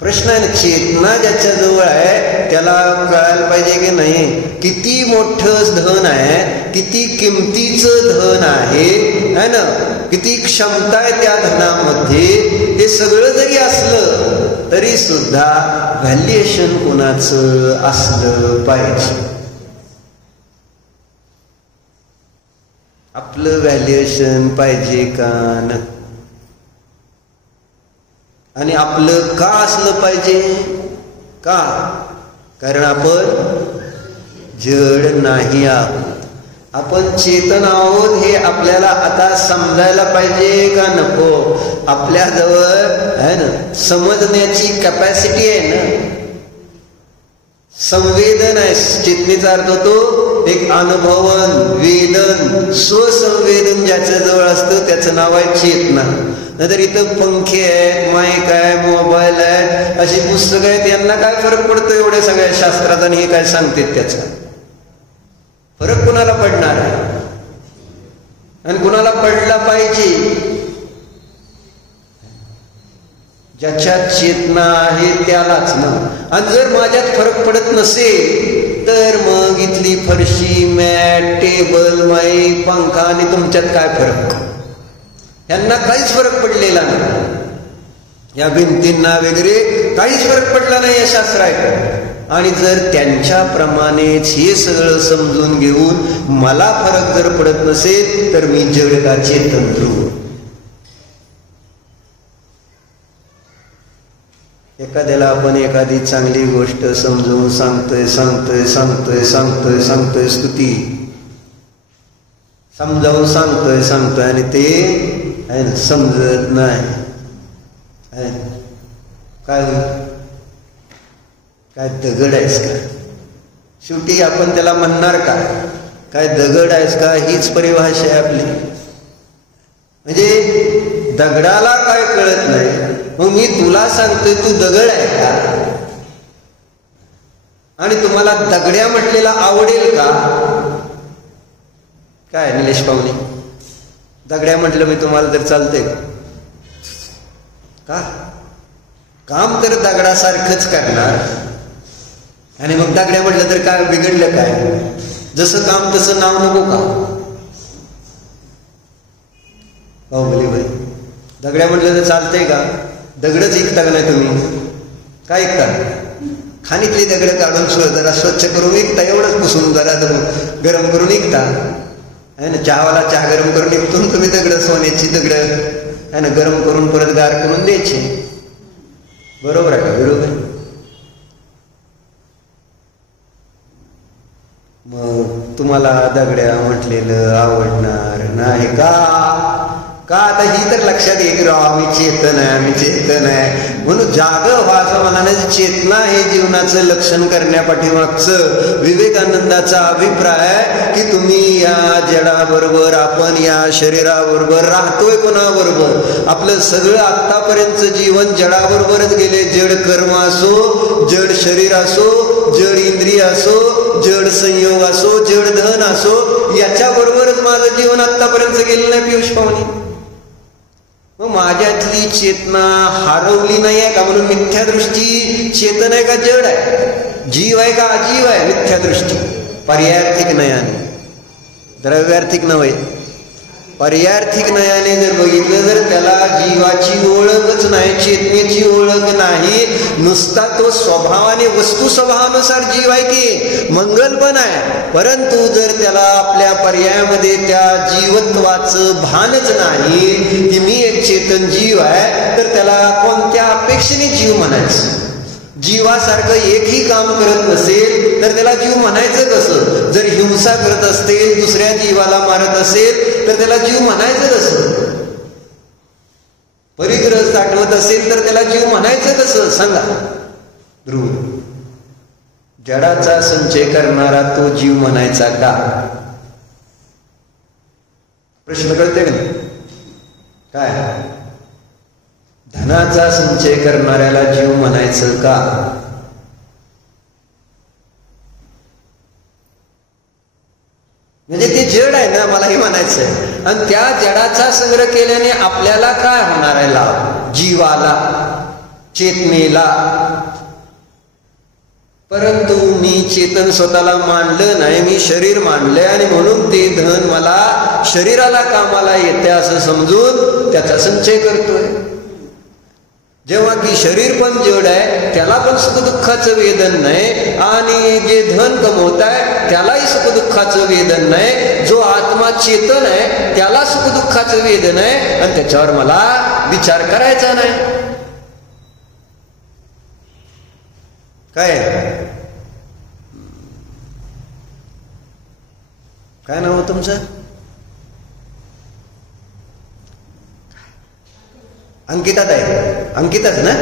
प्रश्न आहे ना, चेतना ज्याच्या जवळ आहे त्याला कळायला पाहिजे की नाही किती मोठं धन आहे, किती किमतीचं धन आहे ना, किती क्षमता आहे त्या धनामध्ये. हे सगळं जरी असलं तरी सुद्धा व्हॅल्युएशन कोणाचं असलं पाहिजे? आपलं व्हॅल्युएशन पाहिजे का न? आणि आपलं का असलं पाहिजे? का? कारण आपण जड नाही आहोत, आपण चेतन आहोत. हे आपल्याला आता समजायला पाहिजे का नको? आपल्याजवळ आहे ना समजण्याची कॅपॅसिटी आहे ना, संवेदन आहे. चेतनेचा अर्थ होतो एक अनुभवन, वेदन, स्वसंवेदन ज्याच्या जवळ असतं त्याचं नाव आहे चेतना. नाहीतर इथं पंखे आहेत, माईक आहे, मोबाईल आहे, अशी पुस्तकं आहेत, यांना काय फरक पडतो एवढ्या सगळ्या शास्त्रात? आणि हे काय सांगतात त्याचा फरक कुणाला पडणार आहे? आणि कुणाला पडला पाहिजे? ज्याच्यात चेतना आहे त्यालाच ना. आणि जर माझ्यात फरक पडत नसेल तर मग इथली फरशी, मॅट, टेबल, माईक, पंखा आणि तुमच्यात काय फरक? यांना काहीच फरक पडलेला नाही, या भिंतींना वगैरे काहीच फरक पडला नाही या शास्त्रात. आणि जर त्यांच्याप्रमाणेच हे सगळं समजून घेऊन मला फरक जर पडत नसेल तर मी जड का चेतन ध्रुव? एखाद्याला आपण एखादी चांगली गोष्ट समजून सांगतोय स्तुती समजावून सांगतोय आणि ते आहे ना समजत नाही, काय होईल? काय दगड आहेस का? शेवटी आपण त्याला म्हणणार काय दगड आहेस का? हीच परिभाषा आहे आपली. म्हणजे दगडाला काय कळत नाही, मग मी तुला सांगतोय तू दगड आहे का? आणि तुम्हाला दगड्या म्हटलेला आवडेल का? काय निलेश पाहुणे, दगड्या म्हटलं मी तुम्हाला तर चालतंय का? काम तर दगडासारखंच करणार, आणि मग दगड्या म्हटलं तर काय बिघडलं? काय जसं काम तसं नाव नको का? हो बोली भाई, दगड्या म्हटलं तर चालतंय का? दगडच ऐकता का नाही तुम्ही? काय ऐकता? खाणीतली दगड काढून जरा स्वच्छ करून विकता, एवढंच पुसून जरा गरम करून विकता. आहे ना. चहावाला चहा गरम करून निपटून तुम्ही दगड, सोन्याची दगड आहे ना, गरम करून परत गार करून द्यायचे. बरोबर आहे का? बरोबर. मग तुम्हाला दगड्या म्हटलेलं आवडणार नाही का? का आता ही तर लक्षात येईल राव, आम्ही चेतन आहे, आम्ही चेतन आहे. म्हणून जाग व्हायचं म्हणाने चेतना हे जीवनाचं लक्षण करण्यापाठीमागचं विवेकानंदाचा अभिप्राय आहे की तुम्ही या जडाबरोबर, आपण या शरीराबरोबर राहतोय कोणाबरोबर? आपलं सगळं आतापर्यंतचं जीवन जडाबरोबरच गेले. जड कर्म असो, जड शरीर असो, जड इंद्रिय असो, जड संयोग असो, जड धन असो, याच्याबरोबरच माझं जीवन आतापर्यंत गेलं नाही पियुष पाहुणे. मग माझ्यातली चेतना हरवली नाही आहे का? म्हणून मिथ्यादृष्टी चेतन आहे का जड आहे? जीव आहे का अजीव आहे? मिथ्यादृष्टी पर्यायार्थिक नयाने, द्रव्यार्थिक नव्हे, पर्यायार्थिक नयाने जर बघितलं तर त्याला जीवाची ओळखच नाही, चेतनेची ओळख नाही. नुसता तो स्वभावाने, वस्तू स्वभावानुसार जीव आहे की मंगल पण आहे, परंतु जर त्याला आपल्या पर्यायामध्ये त्या जीवत्वाचं भानच नाही की मी एक चेतन जीव आहे, तर त्याला कोणत्या अपेक्षेने जीव म्हणायचं? जीवासारखं एकही काम करत नसेल तर त्याला जीव म्हणायचं कसं? जर हिंसा करत असतील, दुसऱ्या जीवाला मारत असेल तर त्याला जीव म्हणायचं कसं? परिग्रह साठवत असेल तर त्याला जीव म्हणायचं कसं? सांगा. ध्रुव, जडाचा संचय करणारा तो जीव म्हणायचा का? प्रश्न कळते का? काय? धनाचा संचय करणाऱ्याला जीव म्हणायचं का? म्हणजे ते जड आहे ना, मलाही म्हणायचं आहे. आणि त्या जडाचा संग्रह केल्याने आपल्याला काय होणार आहे लाभ? जीवाला, चेतनेला. परंतु मी चेतन स्वतःला मानलं नाही, मी शरीर मानलंय आणि म्हणून ते धन मला शरीराला कामाला येते असं समजून त्याचा संचय करतोय. जेव्हा की शरीर पण जड आहे, त्याला पण सुखदुःखाचं वेदन नाही, आणि जे धन कमवत आहे त्यालाही सुखदुःखाचं वेदन नाही. जो आत्मा चेतन आहे त्याला सुखदुःखाचं वेदन आहे, आणि त्याच्यावर मला विचार करायचा नाही. काय काय नाव तुमचं? अंकिता आहे. अंकिताच ना?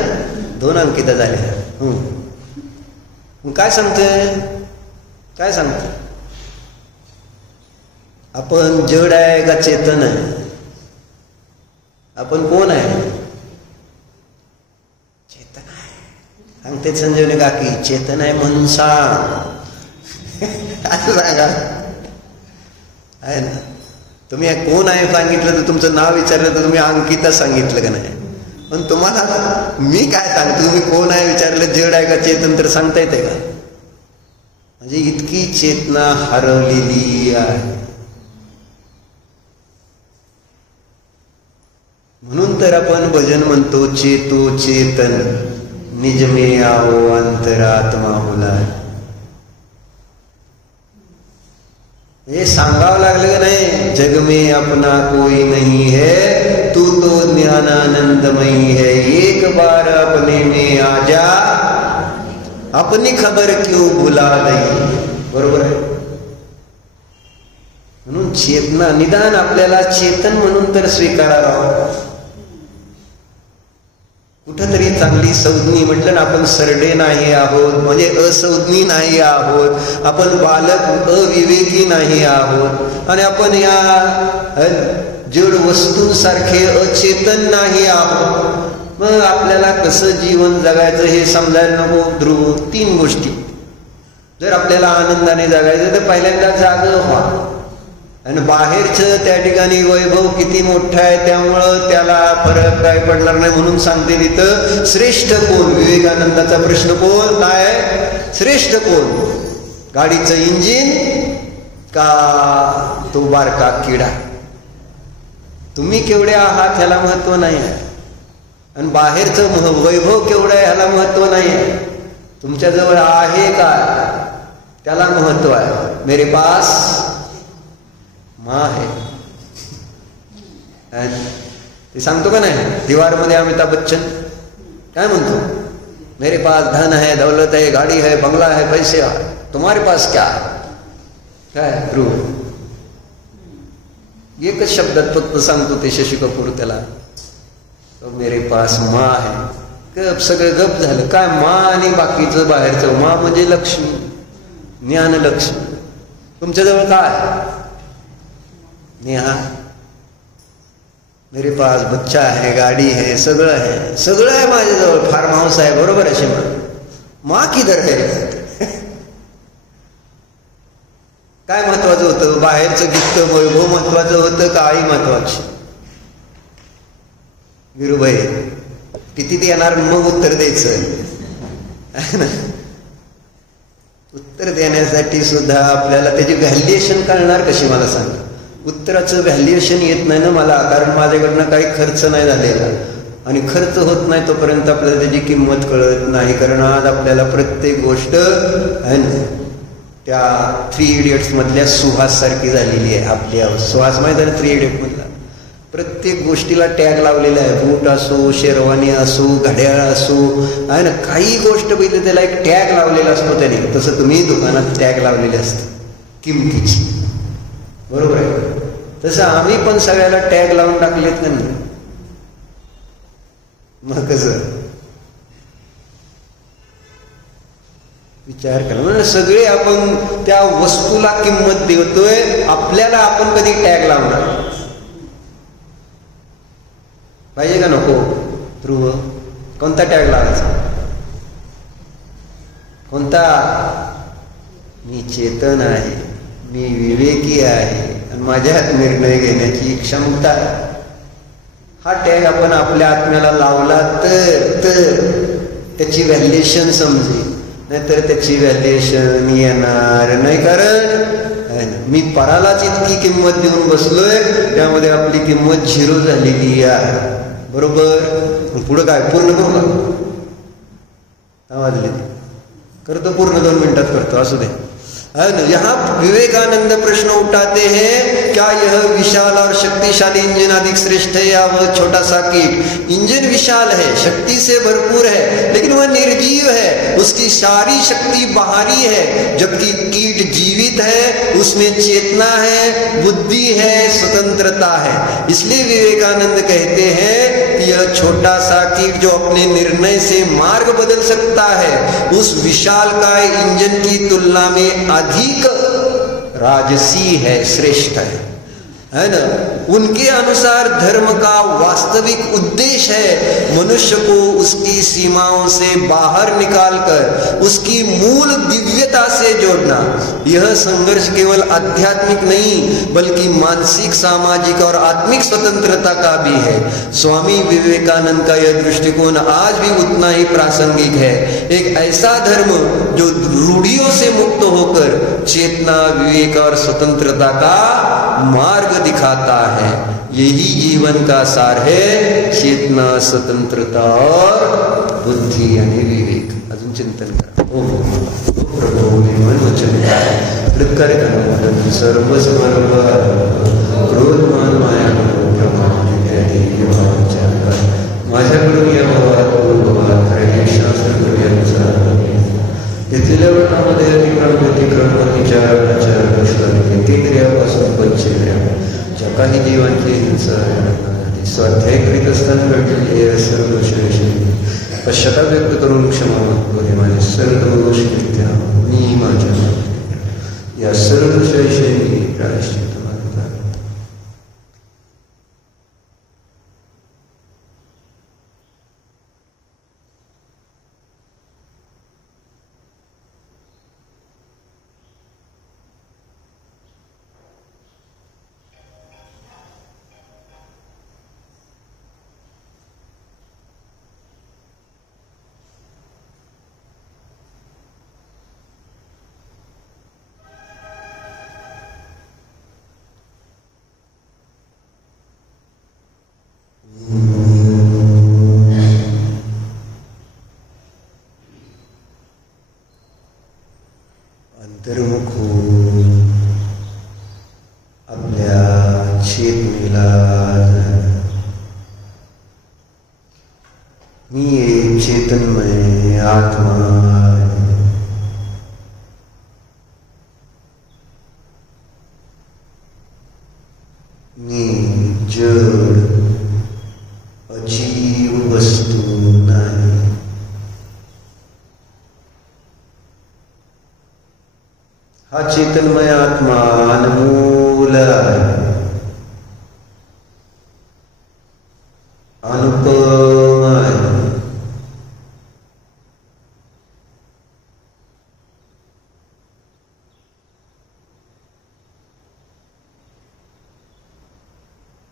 2 अंकिता झाल्या. काय सांगतोय? काय सांगतोय? आपण जड आहे का चेतन आहे? आपण कोण आहे? चेतन आहे. सांगते संजीवनी काकी, चेतन आहे म्हणून सांग. असं सांगा आहे ना. तुम्ही कोण आहे सांगितलं तर, तुमचं नाव विचारलं तर तुम्ही अंकिता सांगितलं का नाही? पण तुम्हाला मी काय सांगतो, तुम्ही कोण आहे विचारलं, जड आहे का चेतन, तर सांगता येते का? म्हणजे इतकी चेतना हरवलेली आहे. म्हणून तर आपण भजन म्हणतो, चेतो चेतन निज में आओ अंतरात्मा हुलाय. हे सांगावं लागलं का नाही? जग में अपना कोई नहीं है, तू तो ज्ञानानंदमयी है, एक बार अपने में आ जा, अपनी खबर क्यों भुला गई. बरोबर आहे. म्हणून चेतना, निदान आपल्याला चेतन म्हणून तर स्वीकारावं. कुठंतरी चांगली संज्ञी म्हटलं ना, आपण सरडे नाही आहोत, म्हणजे असंज्ञी नाही आहोत, आपण बालक अविवेकी नाही आहोत, आणि आपण या जड वस्तूंसारखे अचेतन नाही आहोत. मग आपल्याला कसं जीवन जगायचं हे समजायला नको. ध्रुव, 3 गोष्टी. जर आपल्याला आनंदाने जगायचं तर पहिल्यांदा जागं व्हा. आणि बाहेरचं त्या ठिकाणी वैभव किती मोठं आहे त्यामुळं त्याला फरक काय पडणार नाही, म्हणून सांगते तिथं श्रेष्ठ कोण? विवेकानंदाचा प्रश्न कोण काय? श्रेष्ठ कोण? गाडीचं इंजिन का तो बारका किडा? तुम्ही केवढे आहात ह्याला महत्व नाही आहे, आणि बाहेरचं वैभव केवढं आहे ह्याला महत्व नाही आहे. तुमच्याजवळ आहे का त्याला महत्व आहे. मेरे पास माँ है, ते सांगतो का नाही दीवारमध्ये अमिताभ बच्चन काय म्हणतो, मेरे पास धन है, दौलत है, गाड़ी है, बंगला है, पैसे है, तुम्हारे पास क्या है, काय ध्रुव एकच शब्दात फक्त सांगतो ते शशी कपूर त्याला, तो मेरे पास माँ है. गप सगळं गप झालं. काय माँ आणि बाकीचं बाहेरचं. माँ म्हणजे लक्ष्मी, ज्ञानलक्ष्मी. तुमच्याजवळ काय नेहा, मेरे पास बच्चा है, गाडी है, सगळं आहे, सगळं आहे माझ्याजवळ, फार्म हाऊस आहे, बरोबर आहे शिमा. माँ किधर है. काय महत्वाचं होतं, बाहेरचं गिफ्ट वैभव महत्वाचं होतं का आई महत्वाची. विरुभाई किती येणार मग उत्तर द्यायचं. उत्तर देण्यासाठी सुद्धा आपल्याला त्याची व्हॅल्युएशन कळणार कशी मला सांग. उत्तराचं व्हॅल्युएशन येत नाही ना मला, कारण माझ्याकडनं काही खर्च नाही झालेला, आणि खर्च होत नाही तोपर्यंत आपल्याला त्याची किंमत कळत नाही. कारण आज आपल्याला प्रत्येक गोष्ट आहे ना त्या 3 इडियट्स मधल्या सुहास सारखी झालेली आहे. आपली सुहास माहिती आहे 3 इडियट मधला, प्रत्येक गोष्टीला टॅग लावलेला आहे. बूट असो, शेरवानी असो, घड्याळ असो, आहे ना, काही गोष्ट पहिले त्याला एक टॅग लावलेला असतो त्याने. तसं तुम्ही दुकानात टॅग लावलेले असते किमतीची, बरोबर आहे. तसं आम्ही पण सगळ्याला टॅग लावून टाकलेत का नाही. मग कसं विचार करा. म्हणजे सगळे आपण त्या वस्तूला किंमत देतोय, आपल्याला आपण कधी टॅग लावणार पाहिजे का नको. ध्रुव कोणता टॅग लावायचा, कोणता. मी चेतन आहे, मी विवेकी आहे, आणि माझ्यात निर्णय घेण्याची क्षमता. हा टॅग आपण आपल्या आत्म्याला लावला तर त्याची व्हॅल्युएशन समजेल, नाहीतर त्याची व्हॅल्युएशन येणार नाही. कारण मी परालाच इतकी किंमत देऊन बसलोय, त्यामध्ये आपली किंमत 0 झालेली आहे, बरोबर. पुढं काय पूर्ण करू का वाजले करतो, पूर्ण 2 मिनिटात करतो, असू दे. यहाँ विवेकानंद प्रश्न उठाते हैं, क्या यह विशाल और शक्तिशाली इंजन अधिक श्रेष्ठ है या वह छोटा सा कीट. इंजन विशाल है, शक्ति से भरपूर है, लेकिन वह निर्जीव है, उसकी सारी शक्ति बाहरी है, जबकि कीट जीवित है, उसमें चेतना है, बुद्धि है, स्वतंत्रता है. इसलिए विवेकानंद कहते हैं कि यह छोटा सा कीट जो अपने निर्णय से मार्ग बदल सकता है, उस विशाल काय इंजन की तुलना में अधिक राजसी है, श्रेष्ठ है ना. उनके अनुसार धर्म का वास्तविक उद्देश्य है मनुष्य को उसकी सीमाओं से बाहर निकालकर उसकी मूल दिव्यता से जोड़ना. यह संघर्ष केवल आध्यात्मिक नहीं बल्कि मानसिक, सामाजिक और आत्मिक स्वतंत्रता का भी है. स्वामी विवेकानंद का यह दृष्टिकोण आज भी उतना ही प्रासंगिक है. एक ऐसा धर्म जो रूढ़ियों से मुक्त होकर चेतना, विवेक और स्वतंत्रता का मार्ग दिखाता है. यही जीवन का सार है, चेतना, स्वतंत्रता और बुद्धि यानी विवेक. अजून चिंतन करा. प्रभु मन वचन कृतकार्य करना सर्व समर्प क्रोध मान माया माझ्याकडून या भावात शास्त्र घेतलेल्या वर्णामध्ये अतिक्रम विचार क्रियापासून पंचक्रिया ज्या काही जीवांची हिंसा स्वाध्याय करीत असताना घडलेली सर्व दोषाविषयी पश्चाताप व्यक्त करून क्षमा मागतो. हे माझे सर्व दोष कृत्या मी माझ्या या सर्व दोषाविषयी मी प्रायश्चित्त मागतो. अंतर्मुख आपल्या आत्मा आहे. मी जड अजीव वस्तू नाही. हा चेतनमय आत्मा अनमोल आहे, अनुपम आहे.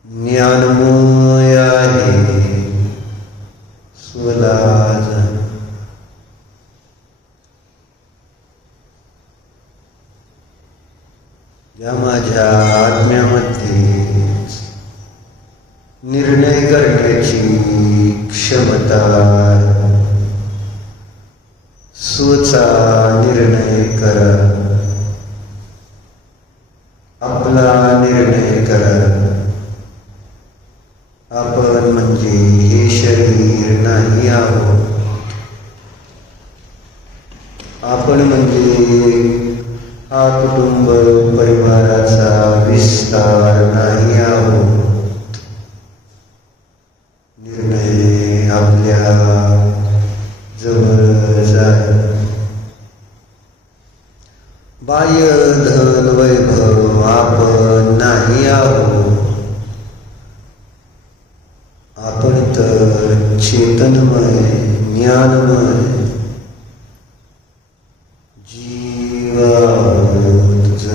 ज्ञानमय आहे, स्वराज. या माझ्या आत्म्यामध्ये निर्णय करण्याची क्षमता आहे. स्वचा निर्णय करा, आपला निर्णय करा. आपण म्हणजे हे शरीर नाही आहोत. आपण म्हणजे हा कुटुंब परिवाराचा विस्तार नाही आहोत. निर्णय आपल्या जवळच आहे. बाह्य धन वैभव आपण नाही आहोत. आपण तर चेतनमय, ज्ञानमय जीव आहोत.